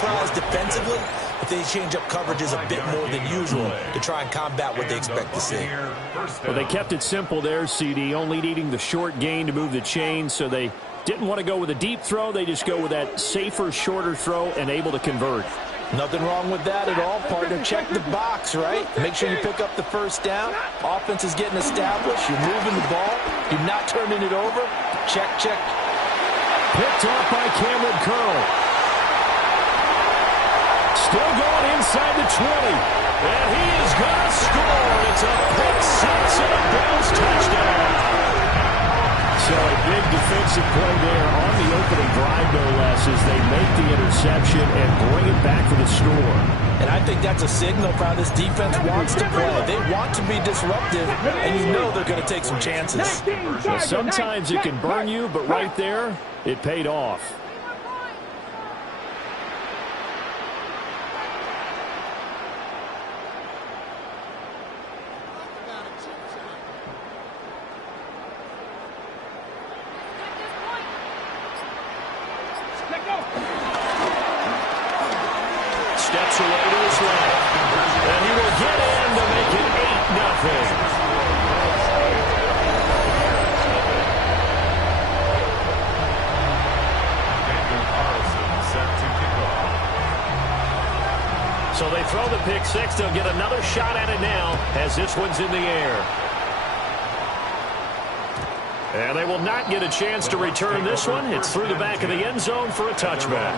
surprised defensively if they change up coverages a bit more than usual to try and combat what they expect to see. Well, they kept it simple there, CD, only needing the short gain to move the chains, so they didn't want to go with a deep throw. They just go with that safer, shorter throw and able to convert. Nothing wrong with that at all, partner. Check the box, right? Make sure you pick up the first down. Offense is getting established. You're moving the ball. You're not turning it over. Check, check. Picked off by Cameron Curl. Still going inside the 20. And he is going to score. It's a pick six and a Bills touchdown. So a big defensive play there on the opening drive, no less, as they make the interception and bring it back for the score. And I think that's a signal for how this defense wants to play. They want to be disruptive, and you know they're going to take some chances. Well, sometimes it can burn you, but right there, it paid off. Steps away to his left. And he will get in to make it 8-0. So they throw the pick six. They'll get another shot at it now as this one's in the air. And they will not get a chance to return this one. It's through the back of the end zone for a touchback.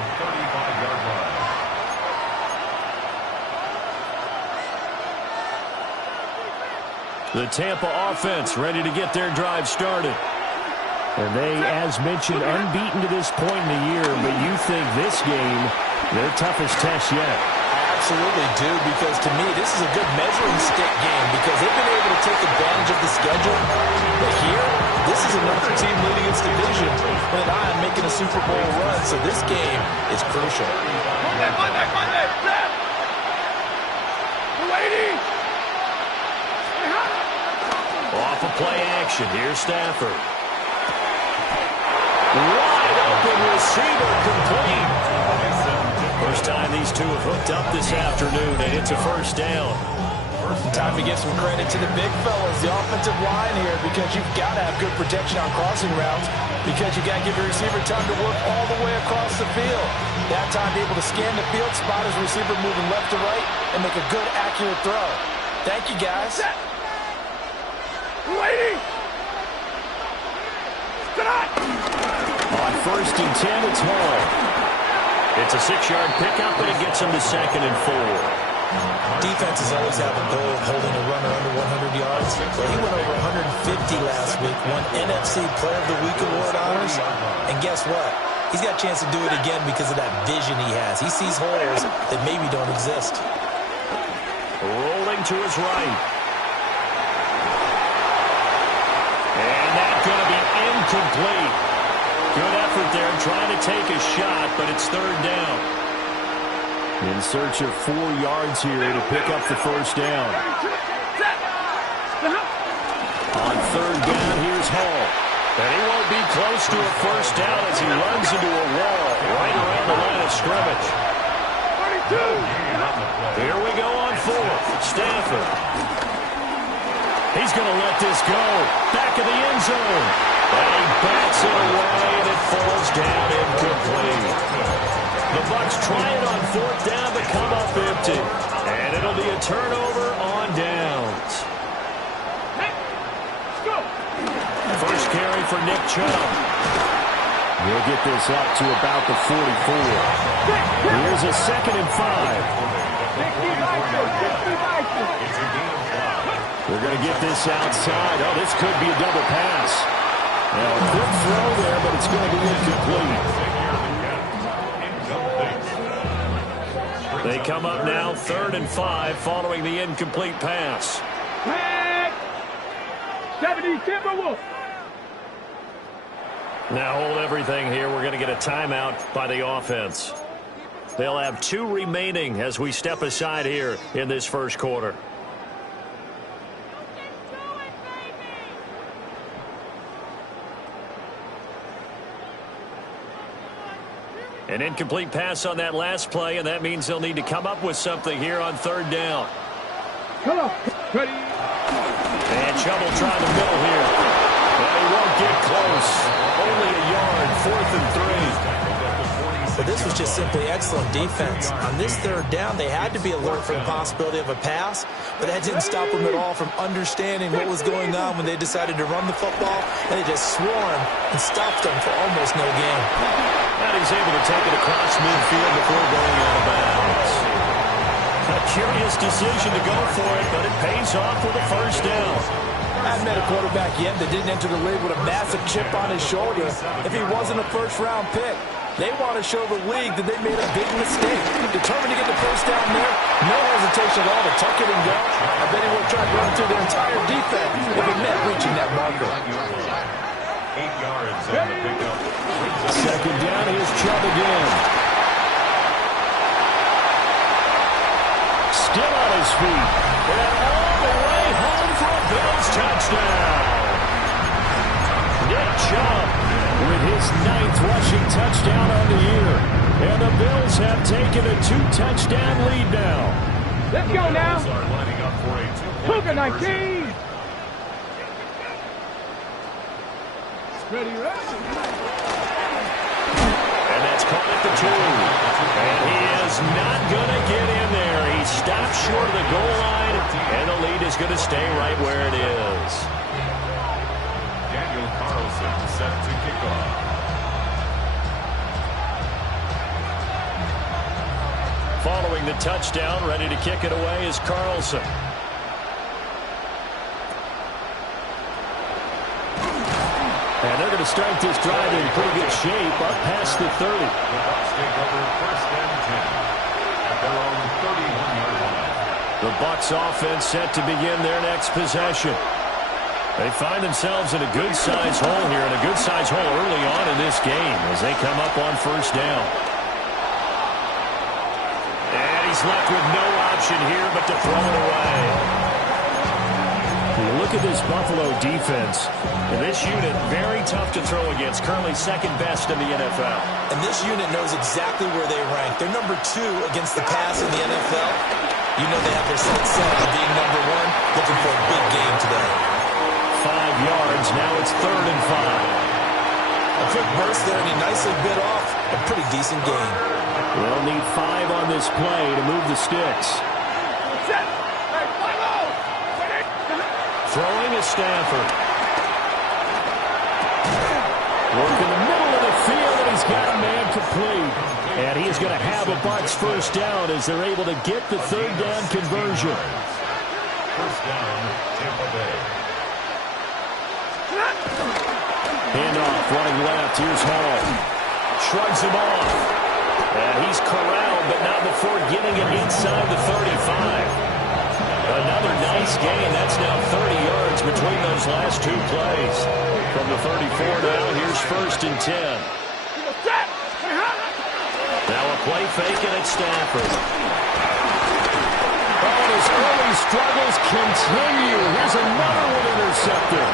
The Tampa offense ready to get their drive started. And they, as mentioned, unbeaten to this point in the year, but you think this game, their toughest test yet. I absolutely do, because to me, this is a good measuring stick game because they've been able to take advantage of the schedule. But here, this is another team leading its division with an eye on making a Super Bowl run, so this game is crucial. Off of play action, here's Stafford. Wide open receiver complete. First time these two have hooked up this afternoon, and it's a first down. Time to give some credit to the big fellas, the offensive line here, because you've got to have good protection on crossing routes, because you got to give your receiver time to work all the way across the field. That time to be able to scan the field, spot his receiver moving left to right, and make a good, accurate throw. Thank you, guys. Waiting. On 1st and 10, it's Hall. It's a 6-yard pickup, and it gets him to 2nd and 4. Defenses always have a goal of holding a runner under 100 yards. Well, he went over 150 last week, won NFC Player of the Week award honors. And guess what? He's got a chance to do it again because of that vision he has. He sees holes that maybe don't exist. Rolling to his right. And that's going to be incomplete. Good effort there trying to take a shot, but it's 3rd down. In search of 4 yards here to pick up the first down. On 3rd down, here's Hall. And he won't be close to a first down as he runs into a wall right around the line of scrimmage. Here we go on 4th. Stafford. He's going to let this go. Back of the end zone. And he bats it away, and it falls down incomplete. The Bucs try it on 4th down to come up empty. And it'll be a turnover on downs. First carry for Nick Chubb. He'll get this up to about the 44. Here's a 2nd and 5. They're going to get this outside. Oh, this could be a double pass. Now, a quick throw there, but it's going to be incomplete. They come up now 3rd and 5 following the incomplete pass. 70 Timberwolves. Now hold everything here. We're going to get a timeout by the offense. They'll have 2 remaining as we step aside here in this first quarter. An incomplete pass on that last play, and that means they'll need to come up with something here on third down. Come on. Ready. And trouble trying the middle here. But he won't get close. Only a yard, 4th and 3. But this was just simply excellent defense. On this third down, they had to be alert for the possibility of a pass, but that didn't stop them at all from understanding what was going on when they decided to run the football, and they just swarmed and stopped them for almost no gain. And he's able to take it across midfield before going out of bounds. A curious decision to go for it, but it pays off with a first down. I haven't met a quarterback yet that didn't enter the league with a massive chip on his shoulder if he wasn't a first-round pick. They want to show the league that they made a big mistake. Determined to get the first down there, no hesitation at all to tuck it and go. I bet he would have tried to run through their entire defense if it meant reaching that marker. 8 yards on the pickup. Second down, here's Chubb again. Still on his feet. And all the way home for a Bills touchdown. Nick Chubb with his 9th rushing touchdown on the year. And the Bills have taken a 2-touchdown lead now. Let's go now. Are lining up for a 2-point Cougar conversion. 19. Ready, ready. And that's caught at the 2. And he is not going to get in there. He stops short of the goal line, and the lead is going to stay right where it is. Daniel Carlson set to kick off. Following the touchdown, ready to kick it away is Carlson. And they're going to start this drive in pretty good shape up past the 30. The Bucs take over 1st and 10 at their own 31-yard line. The Bucs offense set to begin their next possession. They find themselves in a good-sized hole here, and a good-sized hole early on in this game as they come up on first down. And he's left with no option here but to throw it away. Look at this Buffalo defense. And this unit, very tough to throw against. Currently second best in the NFL. And this unit knows exactly where they rank. They're number 2 against the pass in the NFL. You know they have their sights set on being number 1, looking for a big game today. 5 yards. Now it's 3rd and 5. A quick burst there, and he nicely bit off a pretty decent gain. They'll need 5 on this play to move the sticks. Throwing is Stafford. Work in the middle of the field, and he's got a man complete. And he is going to have a Bucs first down as they're able to get the 3rd down conversion. First down, Tampa Bay. Handoff, running left. Here's Hall. Shrugs him off. And he's corralled, but not before getting it inside the 35. Another nice gain. That's now 30 yards between those last 2 plays. From the 34 now, here's 1st and 10. Now a play fake, and it's Stafford. Oh, his early struggles continue. Here's another one intercepted.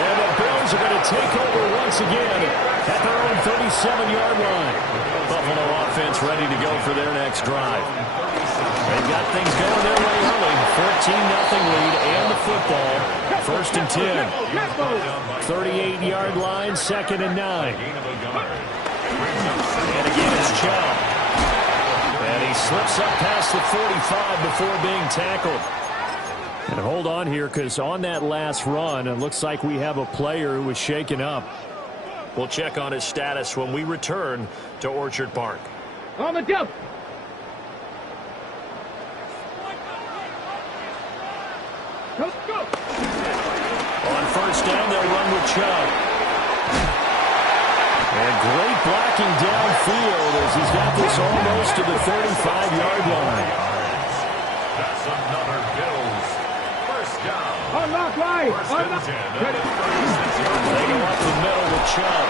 And the Bills are going to take over once again at their own 37-yard line. Buffalo offense ready to go for their next drive. They've got things going their way early. 14-0 lead and the football. 1st and 10. 38-yard line, 2nd and 9. And again it's Chubb. And he slips up past the 45 before being tackled. And hold on here, because on that last run, it looks like we have a player who was shaken up. We'll check on his status when we return to Orchard Park. On the jump. Go, go. On first down, they'll run with Chubb. And great blocking downfield as he's got this almost to the 35-yard line. That's another Bills. First down. Unlock right. 1st and 10 at the 36-yard They go line. up the middle with Chubb.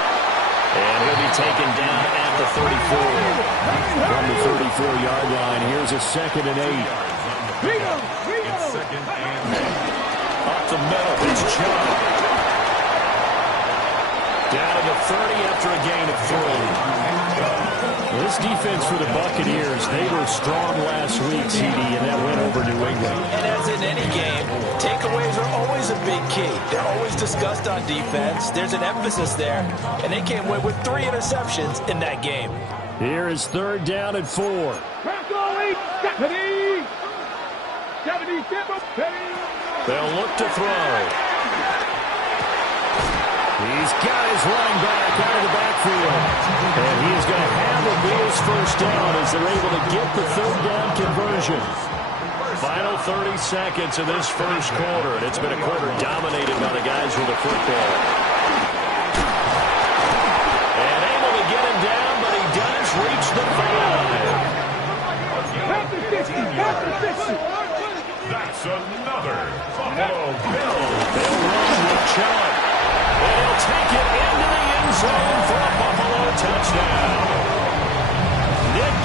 And he'll be taken down at the 34. From the 34-yard line, here's a 2nd and 8. It's 2nd and 8. Up the middle, it's Chubb. Down to the 30 after a gain of 3. Well, this defense for the Buccaneers, they were strong last week, CD, in that win over New England. And as in any game, takeaways are always a big key. They're always discussed on defense. There's an emphasis there, and they came away with 3 interceptions in that game. Here is 3rd down and 4. They'll look to throw. He's got his running back out of the backfield. And he's going to have it be his first down as they're able to get the 3rd down conversion. Final 30 seconds of this first quarter, and it's been a quarter dominated by the guys with the football. And able to get him down, but he does reach the 5. That's another Buffalo Bill. They'll run with Chubb. And he'll take it into the end zone for a Buffalo touchdown. Nick